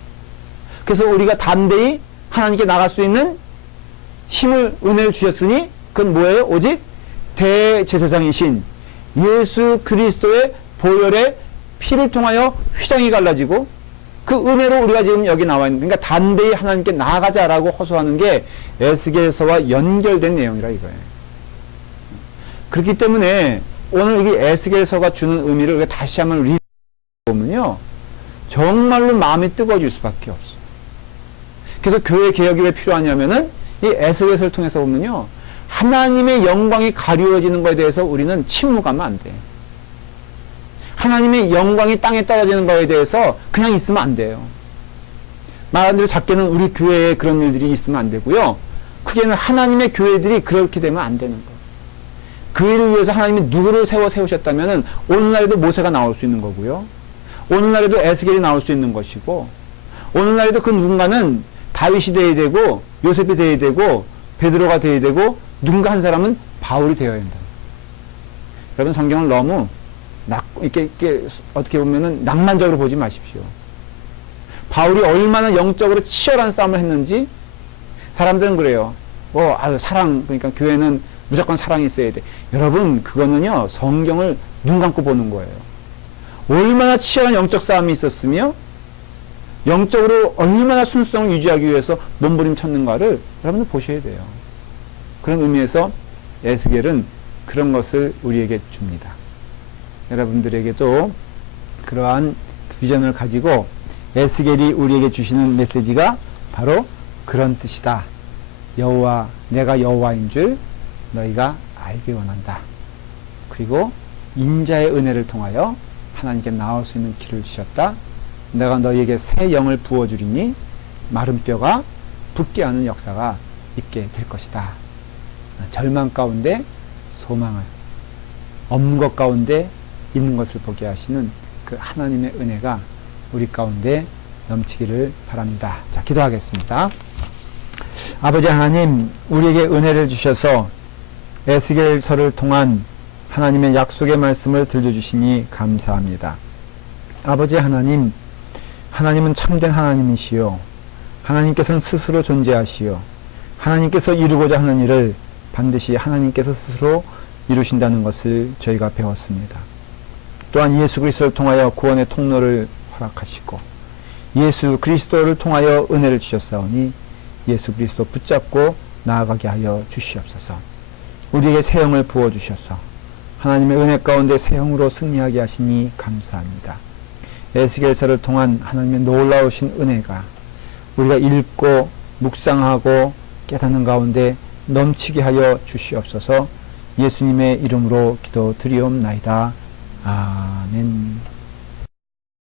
그래서 우리가 담대히 하나님께 나갈 수 있는 힘을, 은혜를 주셨으니 그건 뭐예요? 오직 대제사장이신 예수 그리스도의 보혈의 피를 통하여 휘장이 갈라지고 그 은혜로 우리가 지금 여기 나와 있는, 그러니까 담대히 하나님께 나아가자라고 호소하는 게 에스겔서와 연결된 내용이라 이거예요. 그렇기 때문에 오늘 이 에스겔서가 주는 의미를 우리가 다시 한번 보면요, 정말로 마음이 뜨거워질 수밖에 없어요. 그래서 교회 개혁이 왜 필요하냐면은 이 에스겔서를 통해서 보면요, 하나님의 영광이 가리워지는 것에 대해서 우리는 침묵하면 안 돼. 하나님의 영광이 땅에 떨어지는 것에 대해서 그냥 있으면 안 돼요. 말한 대로 작게는 우리 교회에 그런 일들이 있으면 안 되고요, 크게는 하나님의 교회들이 그렇게 되면 안 되는 거예요. 그 일을 위해서 하나님이 누구를 세우셨다면은 오늘날에도 모세가 나올 수 있는 거고요, 오늘날에도 에스겔이 나올 수 있는 것이고, 오늘날에도 그 누군가는 다윗이 되어야 되고 요셉이 되어야 되고 베드로가 되어야 되고 누군가 한 사람은 바울이 되어야 한다. 여러분, 성경을 너무 이렇게 어떻게 보면은 낭만적으로 보지 마십시오. 바울이 얼마나 영적으로 치열한 싸움을 했는지 사람들은 그래요. 사랑, 그러니까 교회는 무조건 사랑이 있어야 돼. 여러분, 그거는요, 성경을 눈 감고 보는 거예요. 얼마나 치열한 영적 싸움이 있었으며 영적으로 얼마나 순수성을 유지하기 위해서 몸부림쳤는가를 여러분들 보셔야 돼요. 그런 의미에서 에스겔은 그런 것을 우리에게 줍니다. 여러분들에게도 그러한 비전을 가지고 에스겔이 우리에게 주시는 메시지가 바로 그런 뜻이다. 여호와, 내가 여호와인 줄 너희가 알기 원한다. 그리고 인자의 은혜를 통하여 하나님께 나올 수 있는 길을 주셨다. 내가 너희에게 새 영을 부어주리니 마른 뼈가 붙게 하는 역사가 있게 될 것이다. 절망 가운데 소망을, 없는 것 가운데 있는 것을 보게 하시는 그 하나님의 은혜가 우리 가운데 넘치기를 바랍니다. 자, 기도하겠습니다. 아버지 하나님, 우리에게 은혜를 주셔서 에스겔서를 통한 하나님의 약속의 말씀을 들려주시니 감사합니다. 아버지 하나님, 하나님은 참된 하나님이시요, 하나님께서는 스스로 존재하시요, 하나님께서 이루고자 하는 일을 반드시 하나님께서 스스로 이루신다는 것을 저희가 배웠습니다. 또한 예수 그리스도를 통하여 구원의 통로를 허락하시고 예수 그리스도를 통하여 은혜를 주셨사오니 예수 그리스도 붙잡고 나아가게 하여 주시옵소서. 우리에게 새 영을 부어주셔서 하나님의 은혜 가운데 새 영으로 승리하게 하시니 감사합니다. 에스겔서를 통한 하나님의 놀라우신 은혜가 우리가 읽고 묵상하고 깨닫는 가운데 넘치게 하여 주시옵소서. 예수님의 이름으로 기도드리옵나이다. 아멘.